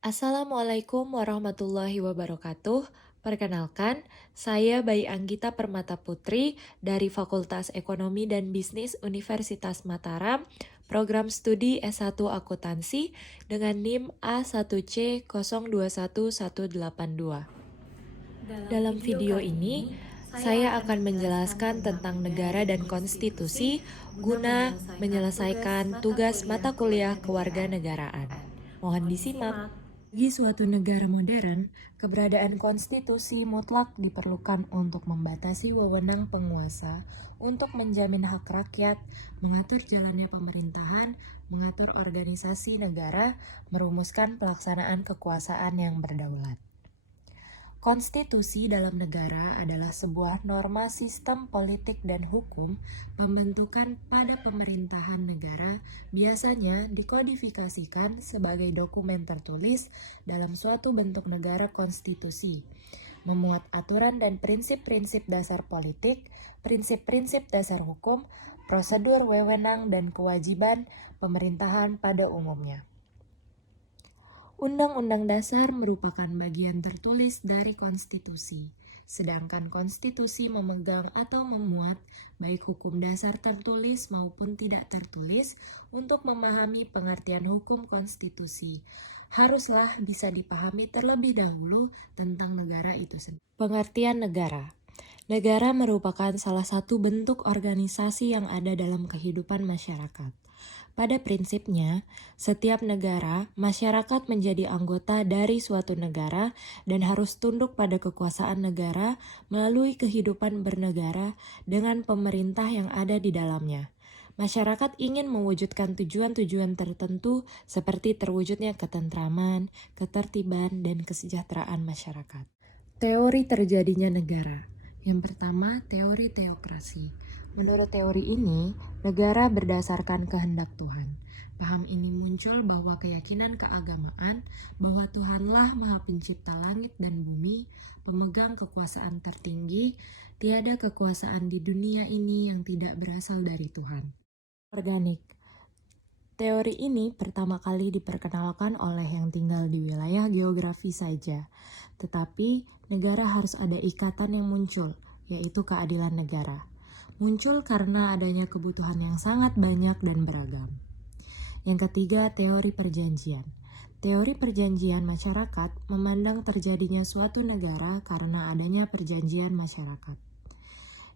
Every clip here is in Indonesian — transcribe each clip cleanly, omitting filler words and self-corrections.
Assalamualaikum warahmatullahi wabarakatuh. Perkenalkan, saya Bayi Anggita Permata Putri dari Fakultas Ekonomi dan Bisnis Universitas Mataram, program studi S1 Akuntansi dengan NIM A1C021182. Dalam video ini, saya akan menjelaskan tentang negara dan konstitusi guna menyelesaikan tugas mata kuliah kewarganegaraan. Mohon disimak. Bagi suatu negara modern, keberadaan konstitusi mutlak diperlukan untuk membatasi wewenang penguasa, untuk menjamin hak rakyat, mengatur jalannya pemerintahan, mengatur organisasi negara, merumuskan pelaksanaan kekuasaan yang berdaulat. Konstitusi dalam negara adalah sebuah norma sistem politik dan hukum pembentukan pada pemerintahan negara, biasanya dikodifikasikan sebagai dokumen tertulis dalam suatu bentuk negara konstitusi, memuat aturan dan prinsip-prinsip dasar politik, prinsip-prinsip dasar hukum, prosedur wewenang dan kewajiban pemerintahan pada umumnya. Undang-Undang Dasar merupakan bagian tertulis dari konstitusi, sedangkan konstitusi memegang atau memuat baik hukum dasar tertulis maupun tidak tertulis. Untuk memahami pengertian hukum konstitusi, haruslah bisa dipahami terlebih dahulu tentang negara itu sendiri. Pengertian negara. Negara merupakan salah satu bentuk organisasi yang ada dalam kehidupan masyarakat. Pada prinsipnya, setiap negara, masyarakat menjadi anggota dari suatu negara dan harus tunduk pada kekuasaan negara melalui kehidupan bernegara dengan pemerintah yang ada di dalamnya. Masyarakat ingin mewujudkan tujuan-tujuan tertentu seperti terwujudnya ketentraman, ketertiban, dan kesejahteraan masyarakat. Teori terjadinya negara. Yang pertama, teori teokrasi. Menurut teori ini, negara berdasarkan kehendak Tuhan. Paham ini muncul bahwa keyakinan keagamaan bahwa Tuhanlah Maha Pencipta langit dan bumi, pemegang kekuasaan tertinggi, tiada kekuasaan di dunia ini yang tidak berasal dari Tuhan. Organik. Teori ini pertama kali diperkenalkan oleh yang tinggal di wilayah geografi saja, tetapi negara harus ada ikatan yang muncul, yaitu keadilan negara. Muncul karena adanya kebutuhan yang sangat banyak dan beragam. Yang ketiga, teori perjanjian. Teori perjanjian masyarakat memandang terjadinya suatu negara karena adanya perjanjian masyarakat.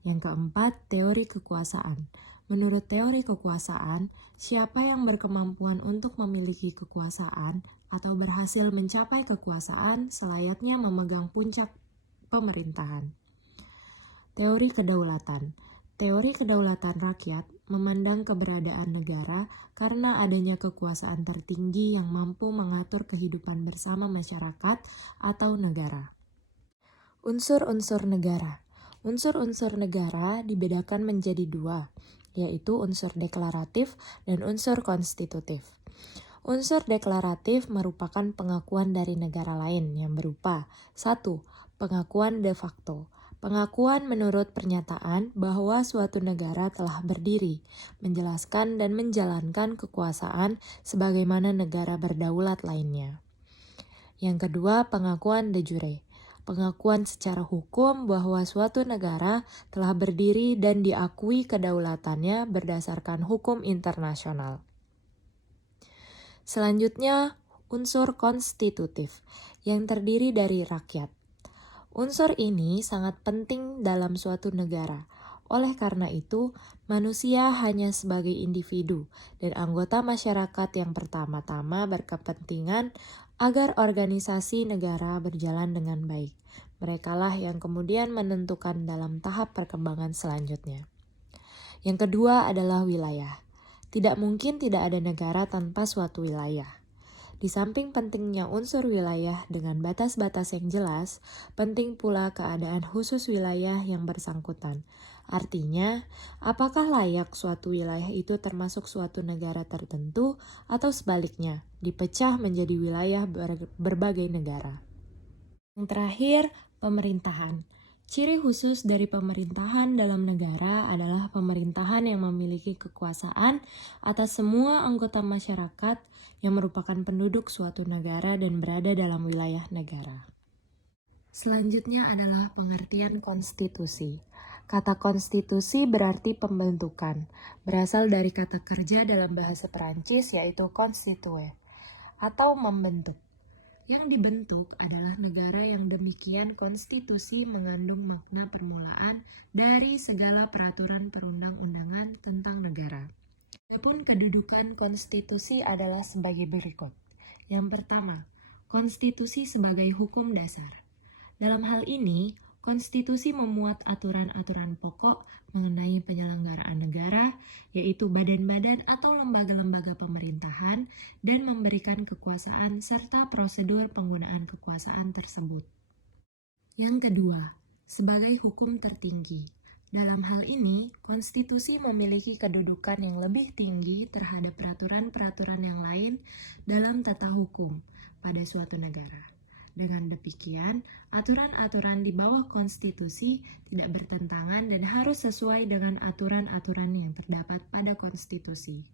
Yang keempat, teori kekuasaan. Menurut teori kekuasaan, siapa yang berkemampuan untuk memiliki kekuasaan atau berhasil mencapai kekuasaan selayaknya memegang puncak pemerintahan. Teori kedaulatan. Teori kedaulatan rakyat memandang keberadaan negara karena adanya kekuasaan tertinggi yang mampu mengatur kehidupan bersama masyarakat atau negara. Unsur-unsur negara. Unsur-unsur negara dibedakan menjadi dua, yaitu unsur deklaratif dan unsur konstitutif. Unsur deklaratif merupakan pengakuan dari negara lain yang berupa 1. Pengakuan de facto. Pengakuan menurut pernyataan bahwa suatu negara telah berdiri, menjelaskan dan menjalankan kekuasaan sebagaimana negara berdaulat lainnya. Yang kedua, pengakuan de jure. Pengakuan secara hukum bahwa suatu negara telah berdiri dan diakui kedaulatannya berdasarkan hukum internasional. Selanjutnya, unsur konstitutif yang terdiri dari rakyat. Unsur ini sangat penting dalam suatu negara. Oleh karena itu, manusia hanya sebagai individu dan anggota masyarakat yang pertama-tama berkepentingan agar organisasi negara berjalan dengan baik. Merekalah yang kemudian menentukan dalam tahap perkembangan selanjutnya. Yang kedua adalah wilayah. Tidak mungkin tidak ada negara tanpa suatu wilayah. Di samping pentingnya unsur wilayah dengan batas-batas yang jelas, penting pula keadaan khusus wilayah yang bersangkutan. Artinya, apakah layak suatu wilayah itu termasuk suatu negara tertentu atau sebaliknya, dipecah menjadi wilayah berbagai negara. Yang terakhir, pemerintahan. Ciri khusus dari pemerintahan dalam negara adalah pemerintahan yang memiliki kekuasaan atas semua anggota masyarakat yang merupakan penduduk suatu negara dan berada dalam wilayah negara. Selanjutnya adalah pengertian konstitusi. Kata konstitusi berarti pembentukan, berasal dari kata kerja dalam bahasa Perancis yaitu constituer, atau membentuk. Yang dibentuk adalah negara yang demikian konstitusi mengandung makna permulaan dari segala peraturan perundang-undangan tentang negara. Adapun kedudukan konstitusi adalah sebagai berikut. Yang pertama, konstitusi sebagai hukum dasar. Dalam hal ini, konstitusi memuat aturan-aturan pokok mengenai penyelenggaraan negara, yaitu badan-badan atau lembaga-lembaga pemerintahan, dan memberikan kekuasaan serta prosedur penggunaan kekuasaan tersebut. Yang kedua, sebagai hukum tertinggi. Dalam hal ini, konstitusi memiliki kedudukan yang lebih tinggi terhadap peraturan-peraturan yang lain dalam tata hukum pada suatu negara. Dengan demikian, aturan-aturan di bawah konstitusi tidak bertentangan dan harus sesuai dengan aturan-aturan yang terdapat pada konstitusi.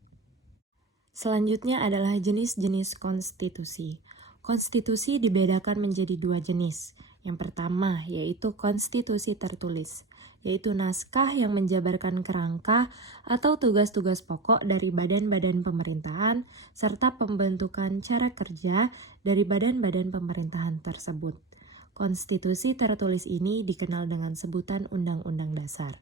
Selanjutnya adalah jenis-jenis konstitusi. Konstitusi dibedakan menjadi dua jenis. Yang pertama yaitu konstitusi tertulis, yaitu naskah yang menjabarkan kerangka atau tugas-tugas pokok dari badan-badan pemerintahan serta pembentukan cara kerja dari badan-badan pemerintahan tersebut. Konstitusi tertulis ini dikenal dengan sebutan Undang-Undang Dasar.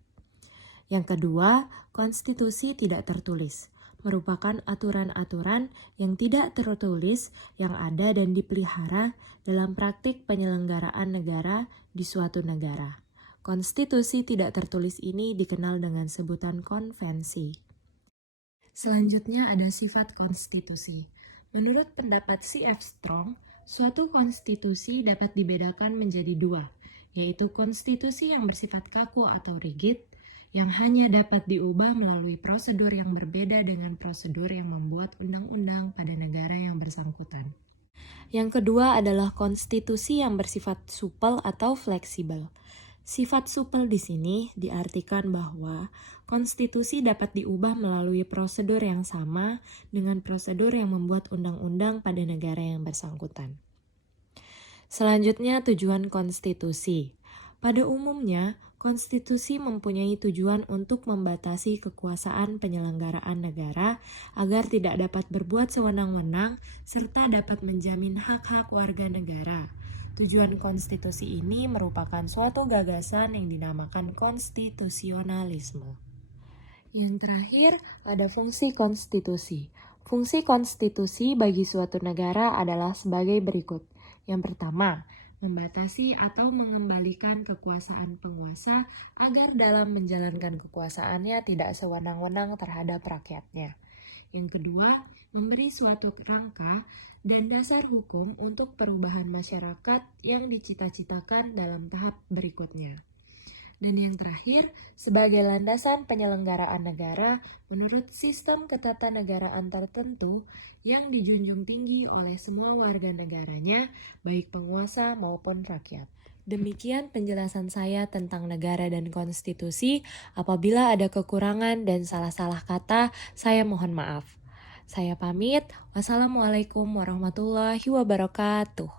Yang kedua, konstitusi tidak tertulis merupakan aturan-aturan yang tidak tertulis yang ada dan dipelihara dalam praktik penyelenggaraan negara di suatu negara. Konstitusi tidak tertulis ini dikenal dengan sebutan konvensi. Selanjutnya ada sifat konstitusi. Menurut pendapat C.F. Strong, suatu konstitusi dapat dibedakan menjadi dua, yaitu konstitusi yang bersifat kaku atau rigid, yang hanya dapat diubah melalui prosedur yang berbeda dengan prosedur yang membuat undang-undang pada negara yang bersangkutan. Yang kedua adalah konstitusi yang bersifat supel atau fleksibel. Sifat supel di sini diartikan bahwa konstitusi dapat diubah melalui prosedur yang sama dengan prosedur yang membuat undang-undang pada negara yang bersangkutan. Selanjutnya, tujuan konstitusi. Pada umumnya, konstitusi mempunyai tujuan untuk membatasi kekuasaan penyelenggaraan negara agar tidak dapat berbuat sewenang-wenang serta dapat menjamin hak-hak warga negara. Tujuan konstitusi ini merupakan suatu gagasan yang dinamakan konstitusionalisme. Yang terakhir, ada fungsi konstitusi. Fungsi konstitusi bagi suatu negara adalah sebagai berikut. Yang pertama, membatasi atau mengembalikan kekuasaan penguasa agar dalam menjalankan kekuasaannya tidak sewenang-wenang terhadap rakyatnya. Yang kedua, memberi suatu kerangka dan dasar hukum untuk perubahan masyarakat yang dicita-citakan dalam tahap berikutnya. Dan yang terakhir, sebagai landasan penyelenggaraan negara menurut sistem ketatanegaraan tertentu yang dijunjung tinggi oleh semua warga negaranya, baik penguasa maupun rakyat. Demikian penjelasan saya tentang negara dan konstitusi. Apabila ada kekurangan dan salah-salah kata, saya mohon maaf. Saya pamit. Wassalamualaikum warahmatullahi wabarakatuh.